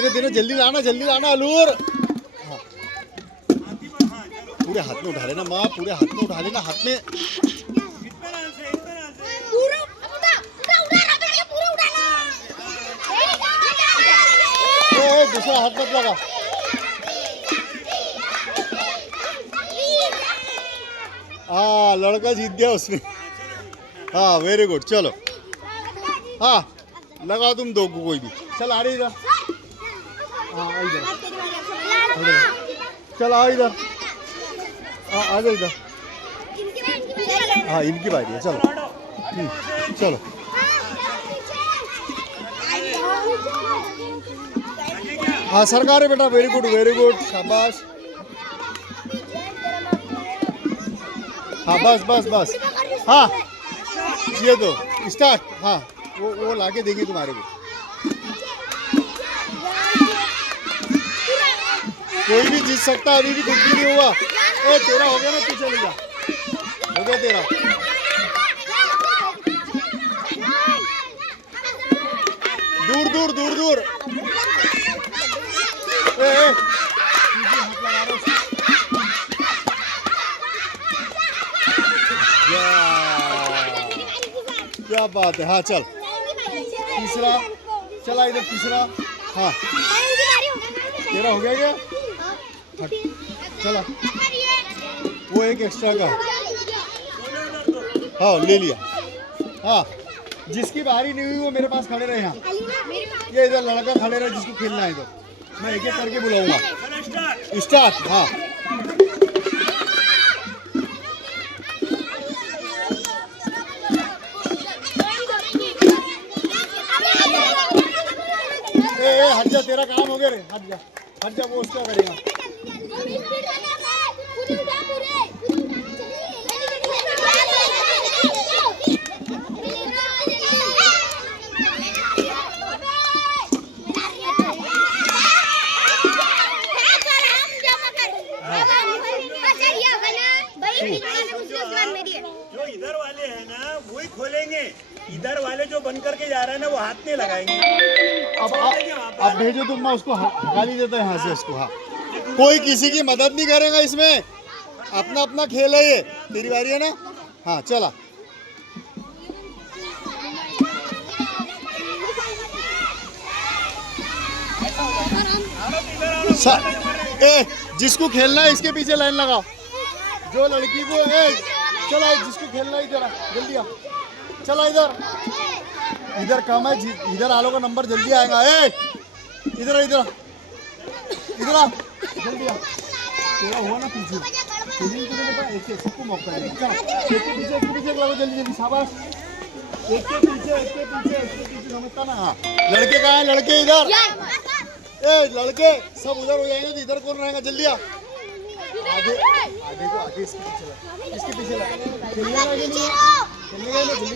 देना जल्दी लाना अलूर। हाँ पूरे हाथ में उठा लेना माँ, पूरे हाथ में उठा लेना, हाथ में। दूसरा हाथ मत लगा। हाँ लड़का जीत गया उसमें। हाँ वेरी गुड, चलो हाँ लगाओ तुम दो को कोई भी। चल आ रही इधर, हाँ इधर चल आ इधर, हाँ आ जा इधर। हाँ इनकी बारी है, चलो चलो। हाँ सरकार है बेटा, वेरी गुड शाबाश। हाँ बस हाँ ये दो स्टार्ट। हाँ वो लाके देंगे तुम्हारे को। कोई भी जीत सकता है, अभी भी कुछ भी नहीं हुआ। ए तेरा हो गया ना, तू चले जा, हो गया तेरा। दूर ए क्या बात है। हाँ चल तीसरा, चला इधर तीसरा। हाँ तेरा हो गया क्या, चला वो एक एक्स्ट्रा का। हाँ ले लिया। हाँ जिसकी बारी नहीं हुई वो मेरे पास खड़े रहे। यहाँ ये इधर लड़का खड़े रहे जिसको खेलना है, तो मैं एक एक करके बुलाऊंगा। स्टार्ट। हाँ हट जा, तेरा काम हो गया रे, हट जा वो उसका करेगा। जो इधर वाले हैं ना वही खोलेंगे, इधर वाले जो बंद करके जा रहे हैं ना वो हाथ नहीं लगाएंगे। अब भेजो तुम, मैं उसको गाली देता है यहाँ से उसको। हाँ कोई किसी की मदद नहीं करेगा इसमें, अपना अपना खेल है ये। तेरी बारी है ना, हाँ चला। जिसको खेलना है इसके पीछे लाइन लगाओ, जो लड़की को चला जिसको खेलना है इधर जल्दी आ, चला इधर कम है, इधर आलो का नंबर जल्दी आएगा। इधर आ जल्दी आ, तेरा हुआ ना पीछे, एक सबको मौका है। एक के पीछे लगो जल्दी शाबाश। एक के पीछे समझता ना। हाँ लड़के कहाँ हैं, लड़के इधर, लड़के सब उधर हो जाएंगे तो इधर कौन रहेगा, जल्दी आ। आगे को आगे इसके पीछे लगा, खेलने का जल्दी।